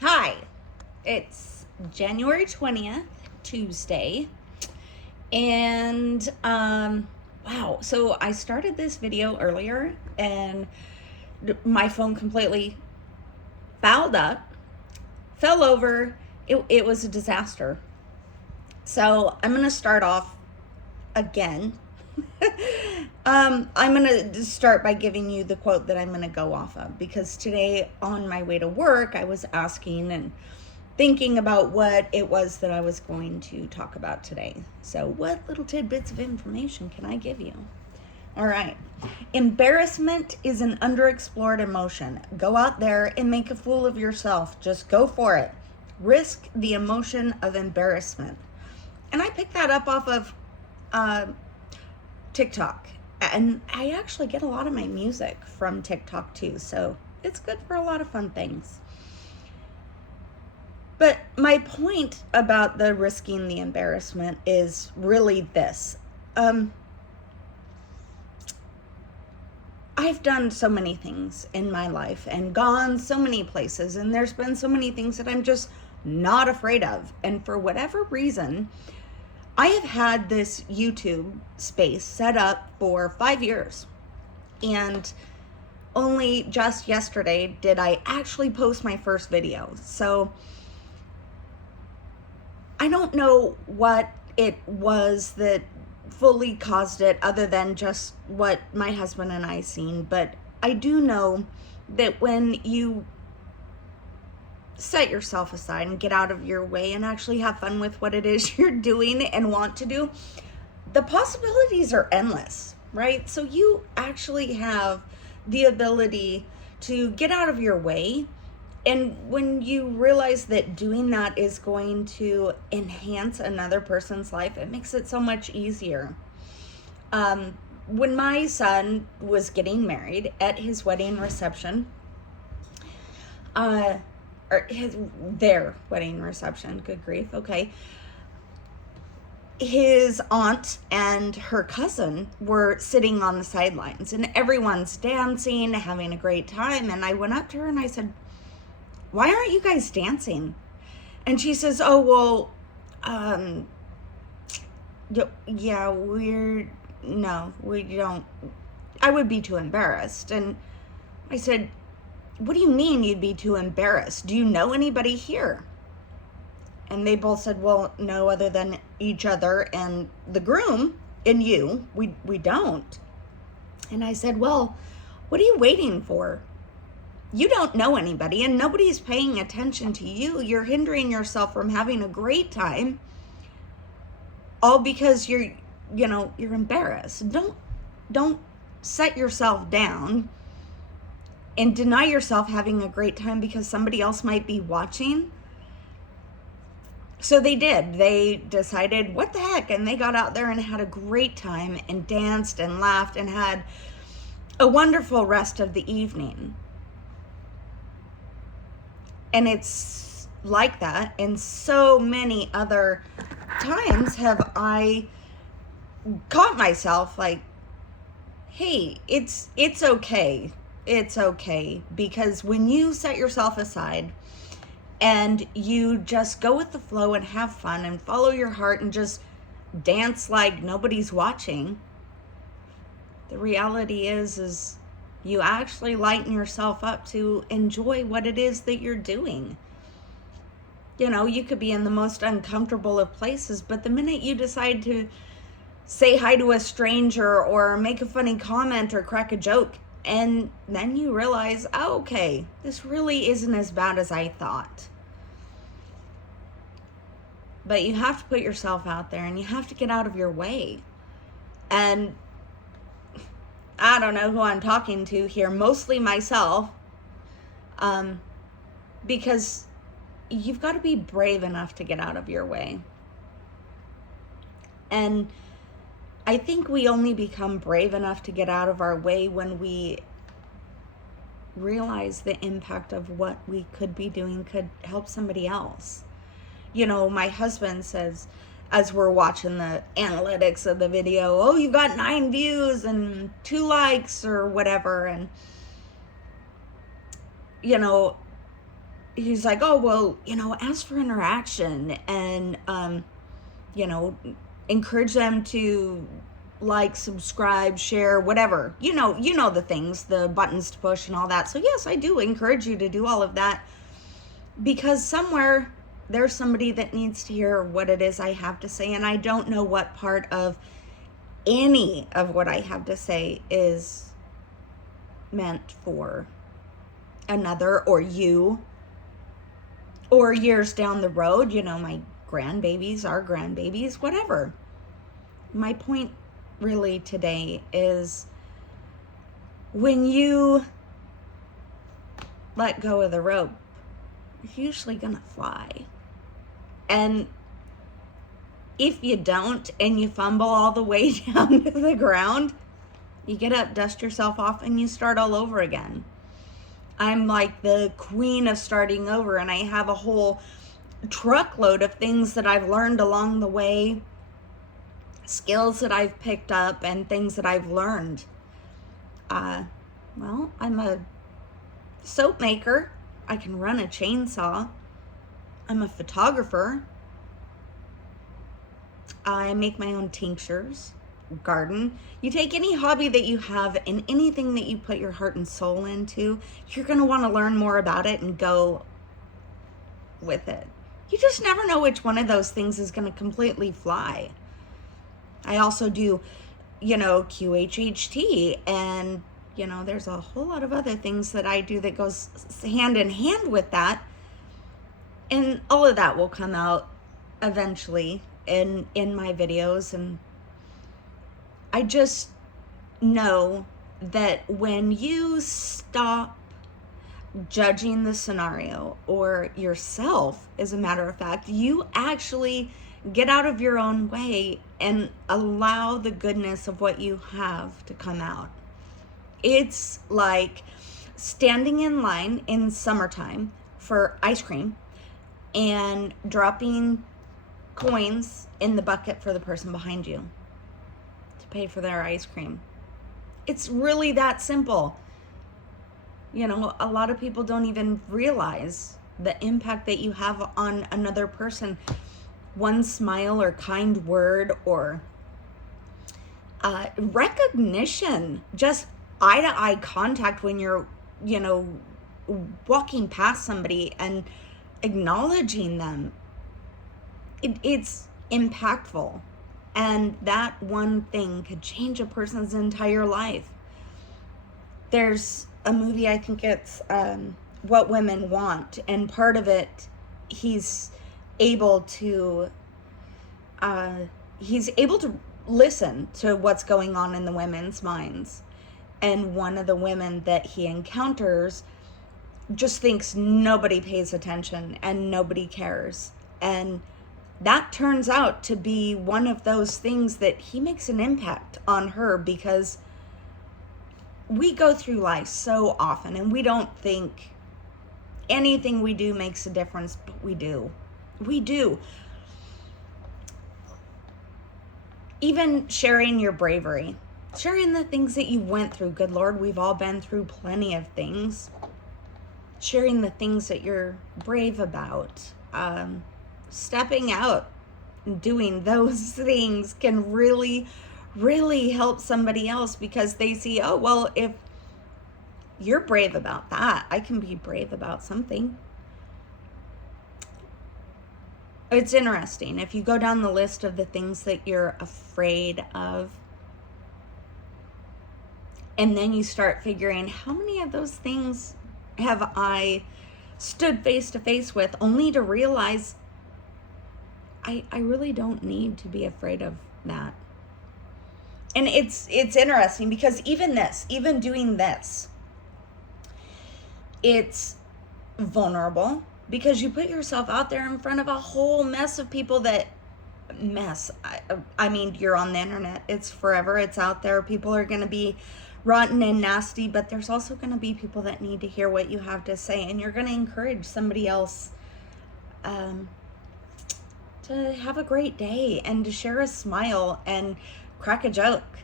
Hi, it's January 20th, Tuesday, and wow, so I started this video earlier and my phone completely fouled up, fell over. It was a disaster. So I'm going to start off again. I'm going to start by giving you the quote that I'm going to go off of, because today on my way to work, I was asking and thinking about what it was that I was going to talk about today. So what little tidbits of information can I give you? All right. Embarrassment is an underexplored emotion. Go out there and make a fool of yourself. Just go for it. Risk the emotion of embarrassment. And I picked that up off of TikTok. And I actually get a lot of my music from TikTok too. So it's good for a lot of fun things. But my point about the risking the embarrassment is really this. I've done so many things in my life and gone so many places, and there's been so many things that I'm just not afraid of. And for whatever reason, I have had this YouTube space set up for 5 years. And only just yesterday did I actually post my first video. So I don't know what it was that fully caused it, other than just what my husband and I seen. But I do know that when you set yourself aside and get out of your way and actually have fun with what it is you're doing and want to do, the possibilities are endless, right? So you actually have the ability to get out of your way. And when you realize that doing that is going to enhance another person's life, it makes it so much easier. When my son was getting married, at his wedding reception, or their wedding reception, good grief, okay, his aunt and her cousin were sitting on the sidelines, and everyone's dancing, having a great time. And I went up to her and I said, "Why aren't you guys dancing?" And she says, "Oh, well, yeah, we don't, I would be too embarrassed." And I said, "What do you mean you'd be too embarrassed? Do you know anybody here?" And they both said, "Well, no, other than each other and the groom and you, we don't." And I said, "Well, what are you waiting for? You don't know anybody and nobody's paying attention to you. You're hindering yourself from having a great time, all because you're embarrassed. Don't set yourself down and deny yourself having a great time because somebody else might be watching." So they did. They decided, what the heck? And they got out there and had a great time and danced and laughed and had a wonderful rest of the evening. And it's like that. And so many other times have I caught myself like, hey, it's okay. It's okay. Because when you set yourself aside and you just go with the flow and have fun and follow your heart and just dance like nobody's watching, the reality is you actually lighten yourself up to enjoy what it is that you're doing. You could be in the most uncomfortable of places, but the minute you decide to say hi to a stranger or make a funny comment or crack a joke, and then you realize, oh, okay, this really isn't as bad as I thought. But you have to put yourself out there and you have to get out of your way. And I don't know who I'm talking to here, mostly myself, because you've got to be brave enough to get out of your way. And I think we only become brave enough to get out of our way when we realize the impact of what we could be doing could help somebody else. My husband says, as we're watching the analytics of the video, "Oh, you've got 9 views and 2 likes or whatever." And, he's like, oh, well, ask for interaction and, you know, encourage them to like, subscribe, share, whatever. You know the things, the buttons to push and all that. So yes, I do encourage you to do all of that, because somewhere there's somebody that needs to hear what it is I have to say, and I don't know what part of any of what I have to say is meant for another or you, or years down the road, my grandbabies, our grandbabies, whatever. My point really today is, when you let go of the rope, you're usually gonna fly. And if you don't, and you fumble all the way down to the ground, you get up, dust yourself off, and you start all over again. I'm like the queen of starting over, and I have a whole truckload of things that I've learned along the way, skills that I've picked up, and things that I've learned. Well, I'm a soap maker. I can run a chainsaw. I'm a photographer. I make my own tinctures, garden. You take any hobby that you have and anything that you put your heart and soul into, you're going to want to learn more about it and go with it. You just never know which one of those things is going to completely fly. I also do, QHHT, and, there's a whole lot of other things that I do that goes hand in hand with that. And all of that will come out eventually in my videos. And I just know that when you stop judging the scenario, or yourself, as a matter of fact, you actually get out of your own way and allow the goodness of what you have to come out. It's like standing in line in summertime for ice cream and dropping coins in the bucket for the person behind you to pay for their ice cream. It's really that simple. A lot of people don't even realize the impact that you have on another person. One smile or kind word or recognition, just eye-to-eye contact when you're, walking past somebody and acknowledging them. It's impactful. And that one thing could change a person's entire life. There's a movie, I think it's What Women Want, and part of it, he's able to listen to what's going on in the women's minds. And one of the women that he encounters just thinks nobody pays attention and nobody cares. And that turns out to be one of those things that he makes an impact on her, because we go through life so often and we don't think anything we do makes a difference, but we do. We do. Even sharing your bravery, sharing the things that you went through. Good Lord, we've all been through plenty of things. Sharing the things that you're brave about. Stepping out and doing those things can really, really help somebody else, because they see, oh, well, if you're brave about that, I can be brave about something. It's interesting. If you go down the list of the things that you're afraid of, and then you start figuring, how many of those things have I stood face to face with, only to realize I really don't need to be afraid of that. And it's interesting, because even doing this, it's vulnerable, because you put yourself out there in front of a whole mess of people I mean, you're on the internet. It's forever. It's out there. People are going to be rotten and nasty, but there's also going to be people that need to hear what you have to say, and you're going to encourage somebody else to have a great day and to share a smile and crack a joke.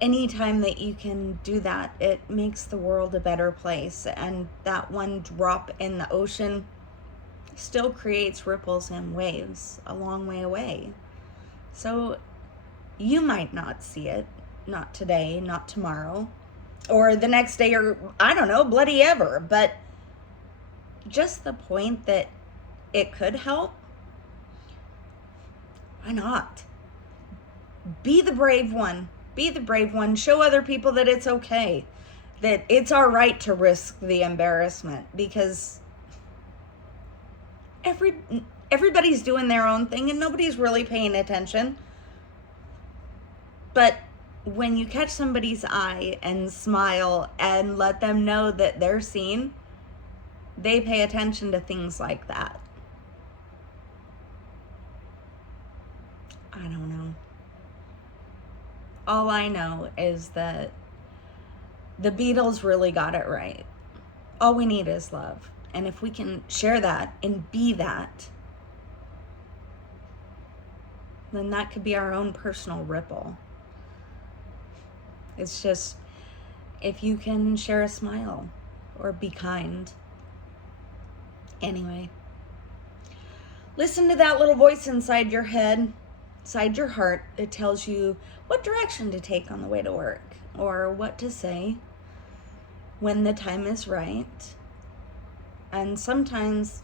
anytime that you can do that, it makes the world a better place. And that one drop in the ocean still creates ripples and waves a long way away. So you might not see it, not today, not tomorrow, or the next day, or I don't know, bloody ever. But just the point that it could help, why not? Be the brave one. Be the brave one. Show other people that it's okay, that it's all right to risk the embarrassment, because everybody's doing their own thing and nobody's really paying attention. But when you catch somebody's eye and smile and let them know that they're seen, they pay attention to things like that. I don't know. All I know is that the Beatles really got it right. All we need is love. And if we can share that and be that, then that could be our own personal ripple. It's just, if you can share a smile or be kind. Anyway, listen to that little voice inside your head, inside your heart. It tells you what direction to take on the way to work, or what to say when the time is right. And sometimes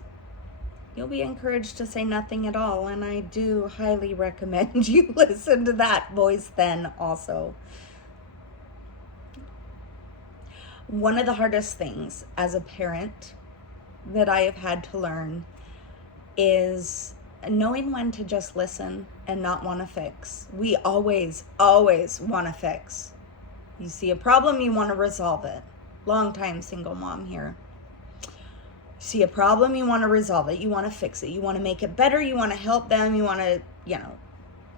you'll be encouraged to say nothing at all, and I do highly recommend you listen to that voice then also. One of the hardest things as a parent that I have had to learn is knowing when to just listen and not want to fix. We always want to fix. You see a problem, you want to resolve it. Long-time single mom here. See a problem, you want to resolve it. You want to fix it. You want to make it better. You want to help them. You want to,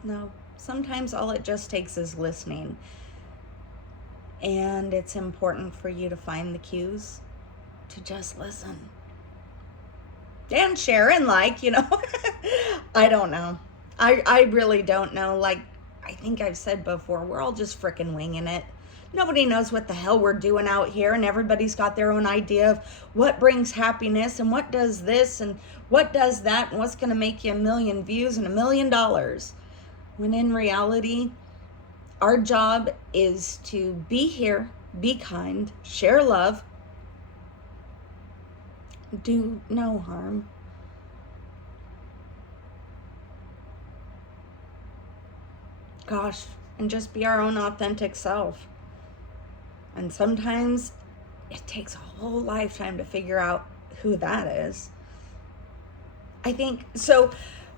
no. Sometimes all it just takes is listening. And it's important for you to find the cues to just listen. And share and I don't know. I really don't know. Like I think I've said before, we're all just frickin' winging it. Nobody knows what the hell we're doing out here, and everybody's got their own idea of what brings happiness and what does this and what does that and what's going to make you 1 million views and $1 million. When in reality, our job is to be here, be kind, share love, do no harm. Gosh, and just be our own authentic self. And sometimes it takes a whole lifetime to figure out who that is. I think, so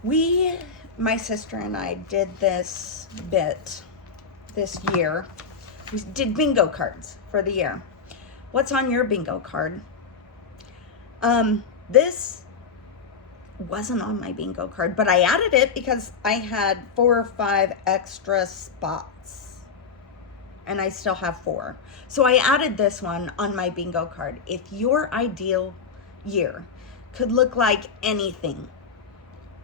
my sister and I did this bit this year. We did bingo cards for the year. What's on your bingo card? This wasn't on my bingo card, but I added it because I had 4 or 5 extra spots. And I still have 4. So I added this one on my bingo card. If your ideal year could look like anything,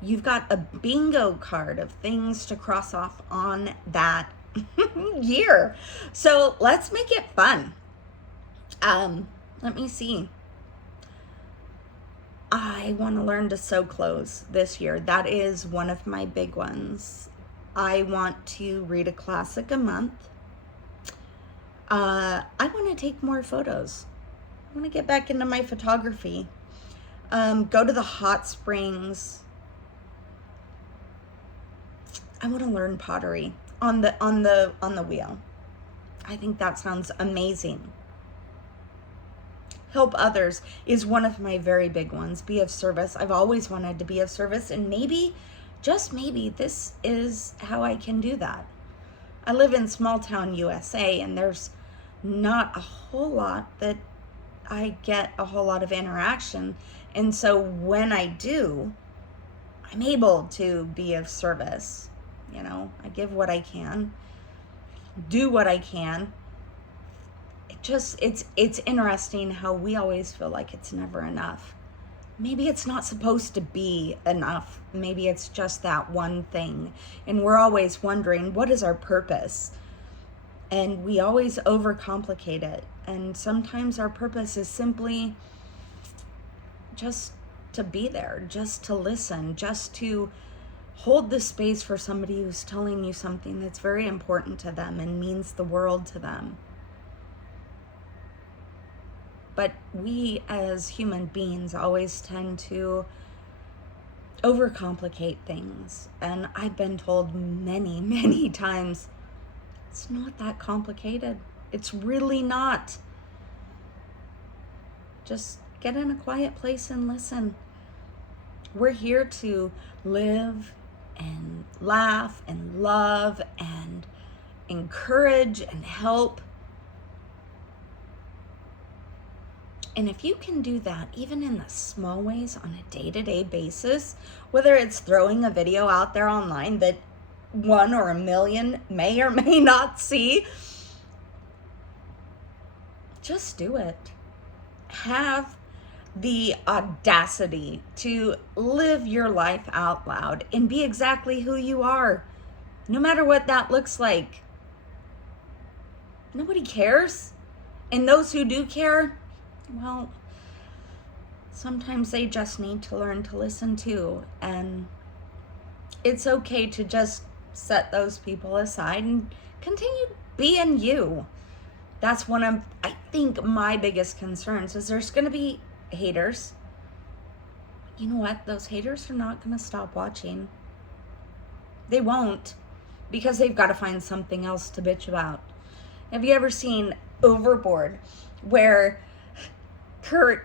you've got a bingo card of things to cross off on that year. So let's make it fun. Let me see. I want to learn to sew clothes this year. That is one of my big ones. I want to read a classic a month. I want to take more photos. I want to get back into my photography. Go to the hot springs. I want to learn pottery on the wheel. I think that sounds amazing. Help others is one of my very big ones. Be of service. I've always wanted to be of service, and maybe, just maybe, this is how I can do that. I live in small town USA, and there's not a whole lot that I get a whole lot of interaction. And so when I do, I'm able to be of service. I give what I can, do what I can. It's interesting how we always feel like it's never enough. Maybe it's not supposed to be enough. Maybe it's just that one thing. And we're always wondering, what is our purpose? And we always overcomplicate it. And sometimes our purpose is simply just to be there, just to listen, just to hold the space for somebody who's telling you something that's very important to them and means the world to them. But we as human beings always tend to overcomplicate things. And I've been told many, many times, it's not that complicated. It's really not. Just get in a quiet place and listen. We're here to live and laugh and love and encourage and help. And if you can do that, even in the small ways on a day-to-day basis, whether it's throwing a video out there online that 1 or a million may or may not see, just do it. Have the audacity to live your life out loud and be exactly who you are, no matter what that looks like. Nobody cares. And those who do care, well, sometimes they just need to learn to listen too. And it's okay to just set those people aside and continue being you. That's one of, I think, my biggest concerns is there's going to be haters. You know what? Those haters are not going to stop watching. They won't, because they've got to find something else to bitch about. Have you ever seen Overboard, where Kurt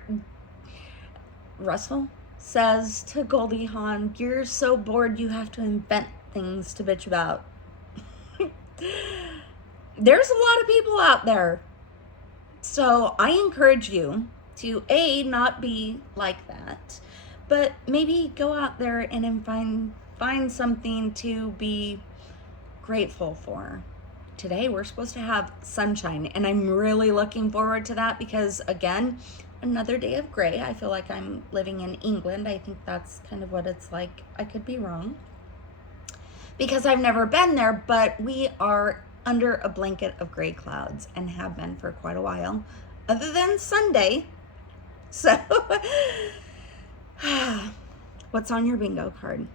Russell says to Goldie Hawn, "You're so bored you have to invent things to bitch about"? There's a lot of people out there. So I encourage you to not be like that, but maybe go out there and find something to be grateful for. Today we're supposed to have sunshine, and I'm really looking forward to that because, again, another day of gray. I feel like I'm living in England. I think that's kind of what it's like. I could be wrong because I've never been there, but we are under a blanket of gray clouds and have been for quite a while, other than Sunday. So what's on your bingo card?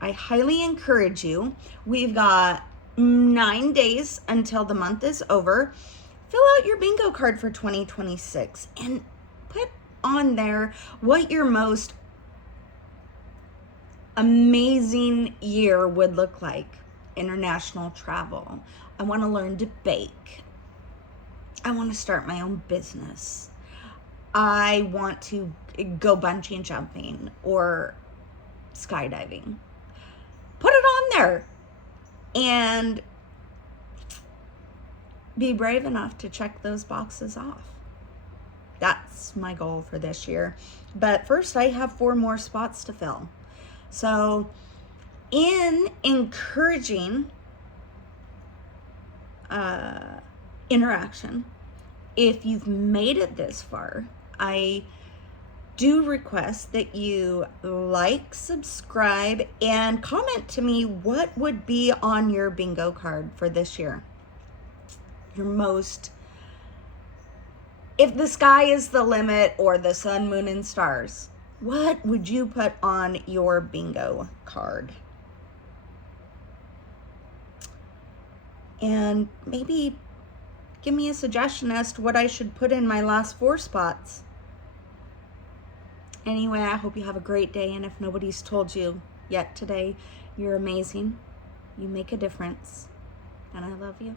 I highly encourage you. We've got 9 days until the month is over. Fill out your bingo card for 2026 and put on there what your most amazing year would look like. International travel. I want to learn to bake. I want to start my own business. I want to go bungee jumping or skydiving. Put it on there and be brave enough to check those boxes off. That's my goal for this year. But first, I have 4 more spots to fill. So in encouraging interaction, if you've made it this far, I do request that you like, subscribe, and comment to me what would be on your bingo card for this year. Your most, if the sky is the limit or the sun, moon, and stars, what would you put on your bingo card? And maybe give me a suggestion as to what I should put in my last 4 spots. Anyway, I hope you have a great day, and if nobody's told you yet today, you're amazing. You make a difference, and I love you.